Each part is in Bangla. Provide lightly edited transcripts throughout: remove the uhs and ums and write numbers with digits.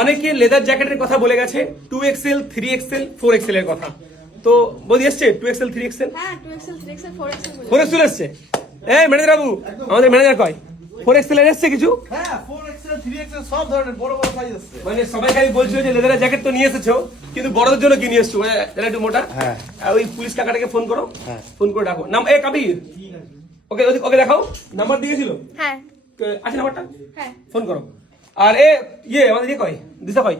অনেকে লেদার জ্যাকেটের কথা বলে গেছে 2XL 3XL 4XL এর কথা। তো বদি এসছে 2XL 3XL, হ্যাঁ 2XL 3XL 4XL 4XL এসছে। এই ম্যানেজার বাবু, আমাদের ম্যানেজার কয় 4XL এর এসছে কিছু? হ্যাঁ 4XL 3XL সব ধরনের বড় বড় সাইজ আছে। মানে সবাই খালি বলছিল যে লেদারের জ্যাকেট তো নিয়ে এসেছো, কিন্তু বড়দের জন্য কি নিয়ে এসছো? মানে যারা একটু মোটা। হ্যাঁ। আর ওই পুলিশ কাকাটাকে ফোন করো, হ্যাঁ। ফোন করে ডাকো। নাম এ কাবির, ওকে ওকে দেখাও, নাম্বার দিয়েছিল। হ্যাঁ আছে নাম্বারটা, হ্যাঁ ফোন করো। আর এ ইয়ে আমাদের ইয়ে কয় দিশা কয়,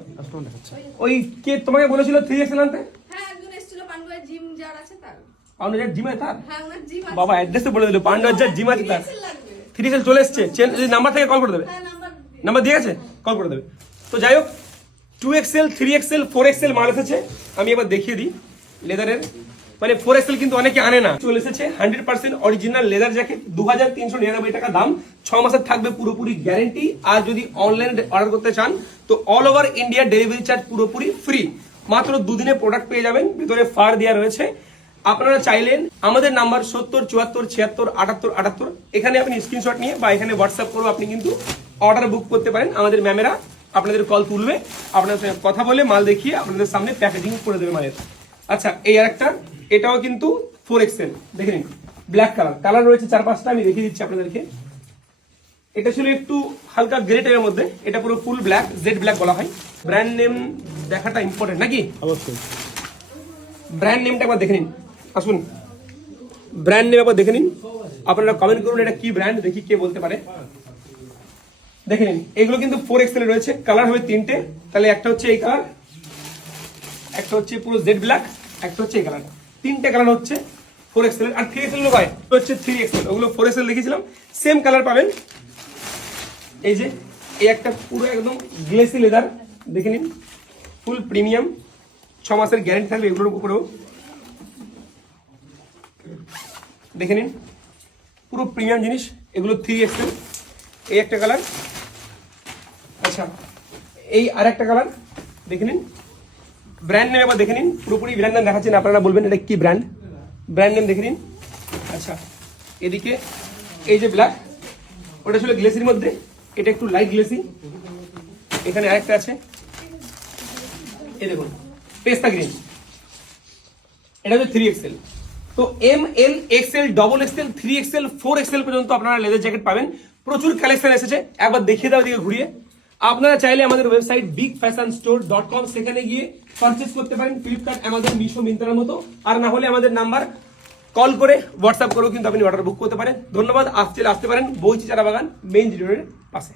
ওই কে তোমাকে বলেছিল 3XL আনতে? হ্যাঁ একজন এসেছিল পান্ডুয়ার জিম যার আছে তার। পাউন্ডার জিম আছে তার? হ্যাঁ ওনার জিম আছে। বাবা অ্যাড্রেস তো বলে দিল, পাউন্ডার জিম আছে তার। 3XL লাগবে। 3XL চলে এসছে, যদি নাম্বার থেকে কল করে দেবে। হ্যাঁ নাম্বার নাম্বার দিয়ে গেছে, কল করে দেবে। তো যাই হোক 2XL 3XL 4XL মাল এসেছে। আমি এবার দেখিয়ে দিই লেদারের, মানে 4XL কিন্তু অনেকে আনে না। চলে এসেছে 100% অরিজিনাল লেদার জ্যাকেট, 2399 টাকা দাম, 6 মাসের থাকবে পুরোপুরি গ্যারেন্টি। আর যদি অনলাইনে অর্ডার করতে চান তো all over India delivery charge পুরোপুরি ফ্রি। মাত্র দুদিনে প্রোডাক্ট পেয়ে যাবেন, ভিতরে ফার দেওয়া রয়েছে। আপনারা চাইলেন আমাদের নাম্বার 70 74 76 78 78, এখানে আপনি স্ক্রিনশট নিয়ে বা এখানে হোয়াটসঅ্যাপ করবো, আপনি কিন্তু অর্ডার বুক করতে পারেন। আমাদের ম্যামেরা আপনাদের কল তুলবে, আপনাদের সঙ্গে কথা বলে মাল দেখিয়ে আপনাদের সামনে প্যাকেজিং করে দেবে মালের। আচ্ছা এই আরেকটা, এটাও কিন্তু 4XL, দেখে নিন ব্ল্যাক কালার রয়েছে 4-5টা, আমি দেখিয়ে দিচ্ছি আপনাদেরকে। এটা ছিল একটু হালকা গ্রে টাইপের মধ্যে, এটা পুরো ফুল ব্ল্যাক, জেড ব্ল্যাক বলা হয়। ব্র্যান্ড নেম দেখাটা ইম্পর্টেন্ট নাকি? অবশ্যই। ব্র্যান্ড নেমটা একবার দেখে নিন, আসুন ব্র্যান্ড নেম একবার দেখে নিন। আপনারা কমেন্ট করুন এটা কি ব্র্যান্ড, দেখি কে বলতে পারে। দেখে নিন এগুলো কিন্তু 4XL রয়েছে, কালার হবে 3টে। তাহলে একটা হচ্ছে এই কালার, একটা হচ্ছে পুরো জেড ব্ল্যাক, একটা হচ্ছে এই কালার। 3টে কালার হচ্ছে 4XL। আর 3XL লোক হয় হচ্ছে 3XL, ওগুলো 4XL দেখিয়েছিলাম, সেম কালার পাবেন। এই যে এই একটা পুরো একদম গ্লেসি লেদার, দেখে নিন ফুল প্রিমিয়াম, 6 মাসের গ্যারেন্টি থাকবে এগুলোর উপরেও। দেখে নিন পুরো প্রিমিয়াম জিনিস, এগুলো 3XL। এই একটা কালার, আচ্ছা এই আর একটা কালার দেখে নিন। ব্র্যান্ড নেম এবার দেখে নিন, পুরোপুরি ব্র্যান্ড নেম দেখাচ্ছেন, আপনারা বলবেন এটা কি ব্র্যান্ড, ব্র্যান্ড নেম দেখে নিন। আচ্ছা এদিকে এই যে ব্ল্যাক, ওটা ছিল গ্লেসির মধ্যে, এটা একটু লাইট গ্লেসি। এখানে আরেকটা আছে, এই দেখুন পেস্তা গ্রিন, এটা হচ্ছে 3XL। তো ML XL XXL 3XL 4XL পর্যন্ত আপনারা লেদার জ্যাকেট পাবেন। প্রচুর কালেকশন এসেছে, একবার দেখিয়ে দাও দিকে ঘুরিয়ে। আপনারা চাইলে আমাদের ওয়েবসাইট bigfashionstore.com, সেখানে গিয়ে পারচেজ করতে পারেন, ফ্লিপকার্ট, অ্যামাজন, মিশো, মিন্ত্রার মতো। আর না হলে আমাদের নাম্বার কল করে হোয়াটসঅ্যাপ করেও কিন্তু আপনি অর্ডার বুক করতে পারেন। ধন্যবাদ। আসতে পারেন বইচি চারা বাগান মেইন রোডের পাশে।